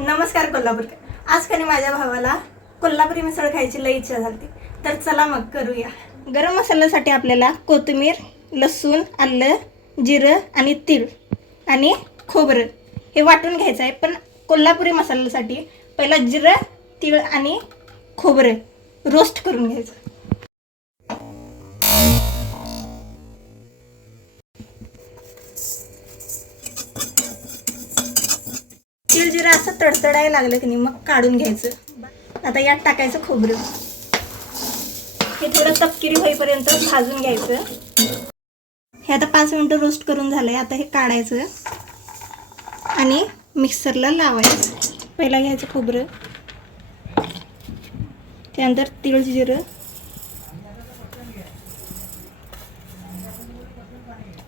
नमस्कार कोल्हापूरकर. आज कधी माझ्या भावाला कोल्हापुरी मिसळ खायची लई इच्छा झाली. तर चला मग करूया. गरम मसाल्यासाठी आपल्याला कोथिंबीर, लसूण, आलं, जिरं आणि तीळ आणि खोबरं हे वाटून घ्यायचं आहे. पण कोल्हापुरी मसाल्यासाठी पहिला जिरं, तीळ आणि खोबरं रोस्ट करून घ्यायचं. तीळ जिरं असं तडतडायला लागलं की नाही मग काढून घ्यायचं. आता यात टाकायचं खोबरं. हे थोडं तपकिरी होईपर्यंत भाजून घ्यायचं. हे आता 5 मिनिटं रोस्ट करून झालंय. आता हे काढायचं आणि मिक्सरला लावायचं. पहिला घ्यायचं खोबरं, त्यानंतर तीळ जिरं,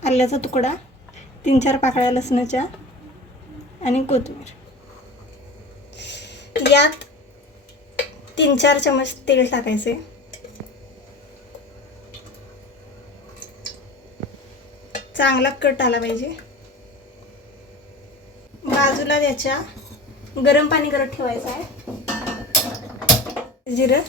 आल्याचा तुकडा, 3-4 पाकळ्या लसणाच्या आणि कोथिंबीर. यात 3-4 चमच तेल टाकायचे. चांगला कट आला पाहिजे. बाजूला त्याच्या गरम पाणी करत ठेवायचं आहे. जिरं,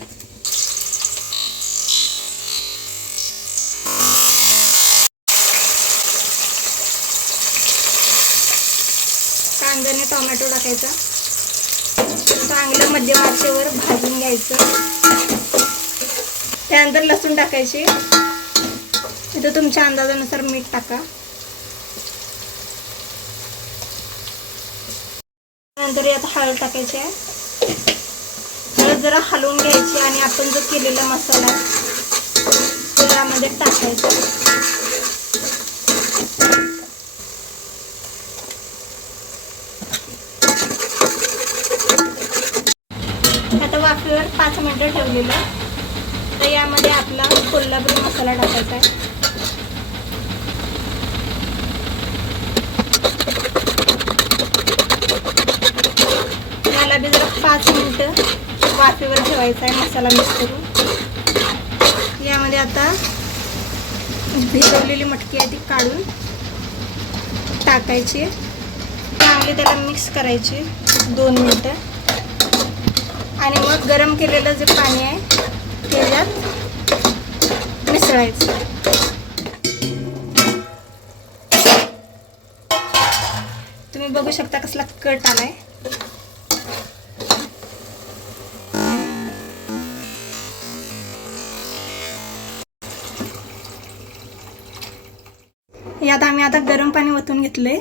कांद्याने टोमॅटो टाकायचा. चांगलं मध्यम आचेवर भाजून घ्यायचं. त्यानंतर लसूण टाकायची. इथं तुमच्या अंदाजानुसार मीठ टाका. नंतर यात हळद टाकायची आहे. हळद जरा हलवून घ्यायची आणि आपण जो केलेला मसाला तो यामध्ये टाकायचा. आता वाफेवर 5 मिनिटं ठेवलेलं. तर यामध्ये आपला कोल्हापुरी मसाला टाकायचा आहे. याला बी जरा 5 मिनिटं वाफेवर ठेवायचा आहे मसाला मिक्स करून. यामध्ये आता भिजवलेली मटकी आहे ती काढून टाकायची. चांगली त्याला मिक्स करायची 2 मिनिटं आणि मग गरम केलेलं जे पाणी आहे त्याच्यात मिसळायचं. तुम्ही बघू शकता कसला कट आलाय. यात आम्ही आता गरम पाणी ओतून घेतलंय.